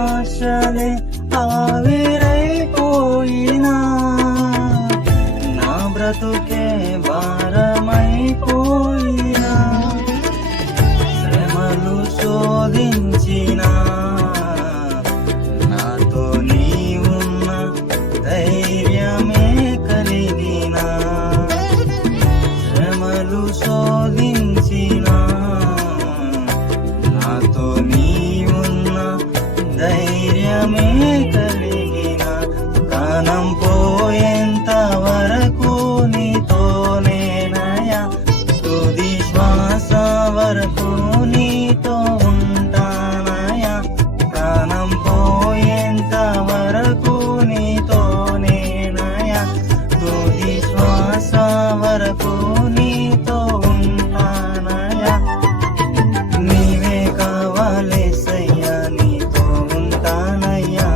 ఆశలే ఆవిరైపోయినా నా బ్రతుకే భారమైపోయినా శ్రమలు శోధించినా నాతో నీ ఉన్న ధైర్యమే కలిగినా శ్రమలు శోధించినా నాతో నీ ఉన్న ధైర్యమే కలిగిన ప్రాణం పోయేంత వరకు నీతోనేనయా తుది శ్వాస వరకు నీతో ఉంటానయా ప్రాణం పోయేంత వరకు నీతోనేనయా తుది శ్వాస వరకు నీతో ఉంటానయా నీవే కావాలేసయ్యా నీతో ఉంటానయ్యా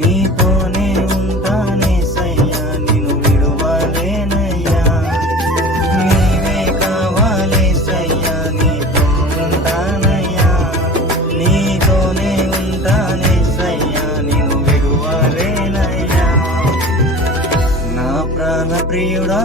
నీతోనే ఉంటానేసయ్యా నిన్ను విడువలేనయ్యా నీవే కావాలేసయ్యా నీతో ఉంటానయ్యా నీతోనే ఉంటానేసయ్యా నిన్ను విడువలేనయ్యా నా ప్రాణ ప్రియుడా